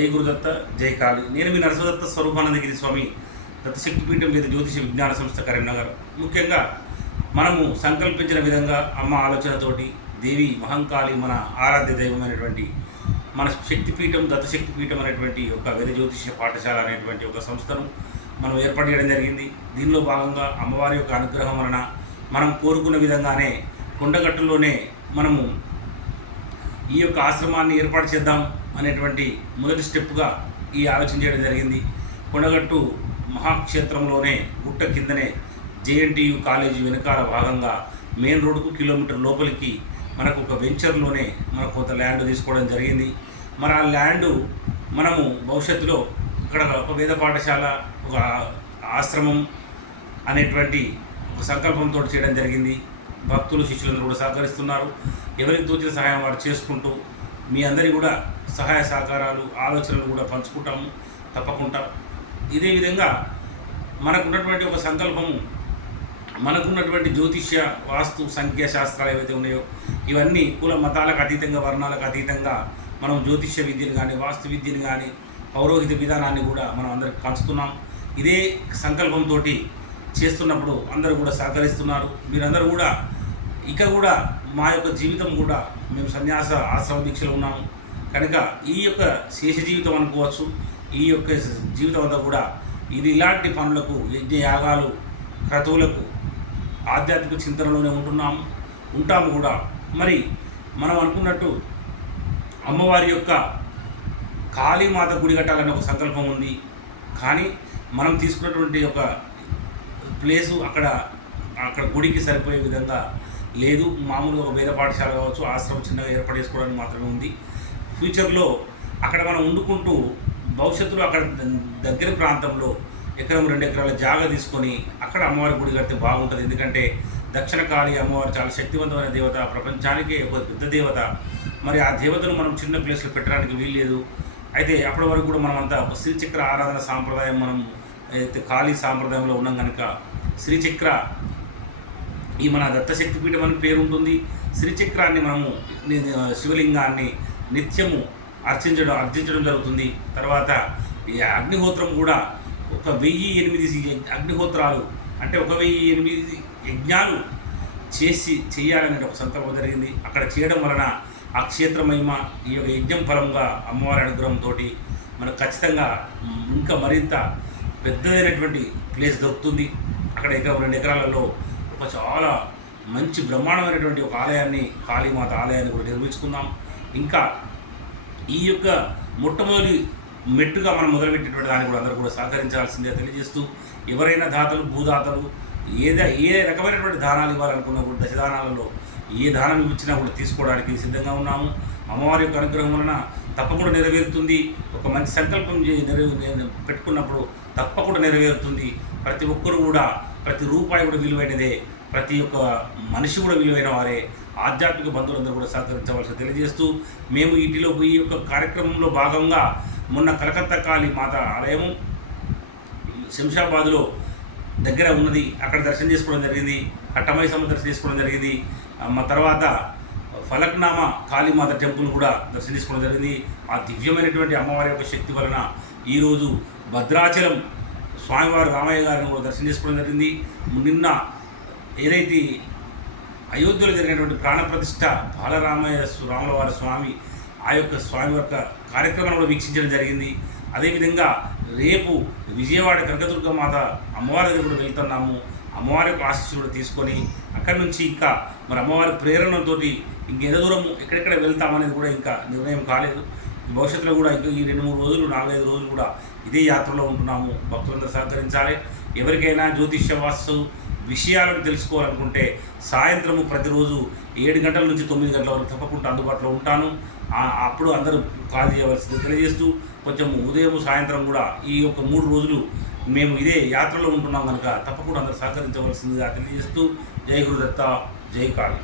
జై గురుదత్త, జై కాళి. నేను మీ నరసింహదత్త స్వరూపానందగిరి స్వామి, దత్తశక్తిపీఠం లేదా జ్యోతిష విజ్ఞాన సంస్థ కరీంనగర్. ముఖ్యంగా మనము సంకల్పించిన విధంగా అమ్మ ఆలోచనతోటి దేవి మహంకాళి మన ఆరాధ్య దైవమైనటువంటి మన శక్తిపీఠం దత్తశక్తిపీఠం అనేటువంటి ఒక వేద జ్యోతిష పాఠశాల అనేటువంటి ఒక సంస్థను మనం ఏర్పాటు చేయడం జరిగింది. దీనిలో భాగంగా అమ్మవారి యొక్క అనుగ్రహం వలన మనం కోరుకున్న విధంగానే కొండగట్టులోనే మనము ఈ యొక్క ఆశ్రమాన్ని ఏర్పాటు చేద్దాం అనేటువంటి మొదటి స్టెప్గా ఈ ఆలోచన చేయడం జరిగింది. కొండగట్టు మహాక్షేత్రంలోనే గుట్ట కిందనే జేఎన్టీయు కాలేజీ వెనకాల భాగంగా మెయిన్ రోడ్డుకు కిలోమీటర్ లోపలికి మనకు ఒక వెంచర్లోనే మనకు కొంత ల్యాండ్ తీసుకోవడం జరిగింది. మరి ఆ ల్యాండు మనము భవిష్యత్తులో ఇక్కడ ఒక వేద పాఠశాల, ఒక ఆశ్రమం అనేటువంటి ఒక సంకల్పంతో చేయడం జరిగింది. భక్తులు శిష్యులందరూ కూడా సహకరిస్తున్నారు. ఎవరికి తోచిన సహాయం వారు చేసుకుంటూ మీ అందరి కూడా సహాయ సహకారాలు ఆలోచనలు కూడా పంచుకుంటాము తప్పకుండా. ఇదే విధంగా మనకున్నటువంటి ఒక సంకల్పము, మనకున్నటువంటి జ్యోతిష్య వాస్తు సంఖ్యా శాస్త్రాలు ఏవైతే ఉన్నాయో ఇవన్నీ కుల మతాలకు అతీతంగా, వర్ణాలకు అతీతంగా మనం జ్యోతిష్య విద్యను కానీ, వాస్తు విద్యను కానీ, పౌరోహిత విధానాన్ని కూడా మనం అందరికి పంచుతున్నాం. ఇదే సంకల్పంతో చేస్తున్నప్పుడు అందరూ కూడా సహకరిస్తున్నారు. మీరందరూ కూడా ఇక కూడా మా యొక్క జీవితం కూడా మేము సన్యాస ఆశ్రమ దీక్షలో ఉన్నాము కనుక ఈ యొక్క శేష జీవితం అనుకోవచ్చు. ఈ యొక్క జీవితం అంతా కూడా ఇది ఇలాంటి పనులకు, యజ్ఞయాగాలు, క్రతువులకు, ఆధ్యాత్మిక చింతనలోనే ఉంటాము కూడా. మరి మనం అనుకున్నట్టు అమ్మవారి యొక్క కాళీమాత గుడి కట్టాలనే ఒక సంకల్పం ఉంది. కానీ మనం తీసుకున్నటువంటి ఒక ప్లేసు అక్కడ గుడికి సరిపోయే విధంగా లేదు. మామూలుగా ఒక వేద పాఠశాల కావచ్చు, ఆశ్రమం చిన్నగా ఏర్పాటు చేసుకోవడానికి మాత్రమే ఉంది. ఫ్యూచర్లో అక్కడ మనం వండుకుంటూ భవిష్యత్తులో అక్కడ దగ్గర ప్రాంతంలో ఎకరం 2 ఎకరాల జాగా తీసుకొని అక్కడ అమ్మవారి గుడి కడితే బాగుంటుంది. ఎందుకంటే దక్షిణ కాళీ అమ్మవారు చాలా శక్తివంతమైన దేవత, ప్రపంచానికే ఒక పెద్ద దేవత. మరి ఆ దేవతను మనం చిన్న ప్లేస్లో పెట్టడానికి వీల్లేదు. అయితే అప్పటి వరకు కూడా మనం అంతా ఒక శ్రీచక్ర ఆరాధన సాంప్రదాయం, మనం అయితే కాళీ సాంప్రదాయంలో ఉన్నాం కనుక శ్రీచక్ర ఈ మన దత్తశక్తిపీఠం అని పేరు ఉంటుంది. శ్రీచక్రాన్ని మనము శివలింగాన్ని నిత్యము అర్చించడం జరుగుతుంది. తర్వాత ఈ అగ్నిహోత్రం కూడా 1008 అగ్నిహోత్రాలు అంటే 1008 యజ్ఞాలు చేయాలనే ఒక సంకల్పం జరిగింది. అక్కడ చేయడం వలన ఆ క్షేత్ర మహిమ, ఈ యొక్క యజ్ఞం ఫలంగా అమ్మవారి అనుగ్రహంతో మనకు ఖచ్చితంగా ఇంకా మరింత పెద్దదైనటువంటి ప్లేస్ దొరుకుతుంది. అక్కడ 2 ఎకరాలలో ఒక చాలా మంచి బ్రహ్మాండమైనటువంటి ఒక ఆలయాన్ని, కాళీమాత ఆలయాన్ని కూడా నిర్మించుకుందాం. ఇంకా ఈ యొక్క మొట్టమొదటి మెట్టుగా మనం మొదలుపెట్టినటువంటి దాన్ని కూడా అందరూ కూడా సహకరించాల్సిందే తెలియజేస్తూ, ఎవరైనా దాతలు, భూదాతలు ఏ రకమైనటువంటి దానాలు ఇవ్వాలనుకున్నా కూడా దశదానాలలో ఏ దానం ఇచ్చినా కూడా తీసుకోవడానికి సిద్ధంగా ఉన్నాము. అమ్మవారి యొక్క అనుగ్రహం వలన తప్పకుండా నెరవేరుతుంది. ఒక మంచి సంకల్పం పెట్టుకున్నప్పుడు తప్పకుండా నెరవేరుతుంది. ప్రతి ఒక్కరు కూడా, ప్రతి రూపాయి కూడా విలువైనదే, ప్రతి ఒక్క మనిషి కూడా విలువైన వారే. ఆధ్యాత్మిక బంధువులందరూ కూడా సహకరించవలసి తెలియజేస్తూ, మేము ఇంటిలో ఈ యొక్క కార్యక్రమంలో భాగంగా మొన్న కలకత్తా కాళీ మాత ఆలయము శంషాబాద్లో దగ్గర ఉన్నది, అక్కడ దర్శనం చేసుకోవడం జరిగింది. కట్టమైసమ్మ దర్శనం చేసుకోవడం జరిగింది. తర్వాత ఫలక్నామా కాళీమాత టెంపుల్ కూడా దర్శనం చేసుకోవడం జరిగింది. ఆ దివ్యమైనటువంటి అమ్మవారి యొక్క శక్తి వలన ఈరోజు భద్రాచలం స్వామివారు రామయ్య గారిని కూడా దర్శనం చేసుకోవడం జరిగింది. నిన్న ఏదైతే అయోధ్యలో జరిగినటువంటి ప్రాణప్రతిష్ఠ రాములవారి స్వామి, ఆ యొక్క స్వామి యొక్క కార్యక్రమాన్ని కూడా వీక్షించడం జరిగింది. అదేవిధంగా రేపు విజయవాడ కనకదుర్గ మాత అమ్మవారి దగ్గర కూడా వెళ్తున్నాము. అమ్మవారి యొక్క ఆశీస్సులు కూడా తీసుకొని అక్కడి నుంచి ఇంకా మరి అమ్మవారి ప్రేరణతో ఇంకెంత దూరం ఎక్కడెక్కడ వెళ్తామనేది కూడా ఇంకా నిర్ణయం కాలేదు. భవిష్యత్తులో కూడా ఇంకా ఈ 2-3 రోజులు, 4-5 రోజులు కూడా ఇదే యాత్రలో ఉంటున్నాము. భక్తులందరూ సహకరించాలి. ఎవరికైనా జ్యోతిష్య వాస్తు విషయాలను తెలుసుకోవాలనుకుంటే సాయంత్రము ప్రతిరోజు 7 గంటల నుంచి 9 గంటల వరకు తప్పకుండా అందుబాటులో ఉంటాను. అప్పుడు అందరూ కాల్ చేయవలసింది తెలియజేస్తూ, కొంచెం ఉదయం సాయంత్రం కూడా ఈ యొక్క 3 రోజులు మేము ఇదే యాత్రలో ఉంటున్నాం కనుక తప్పకుండా అందరూ సహకరించవలసిందిగా తెలియజేస్తూ, జై గురుదత్త, జై కాళీ.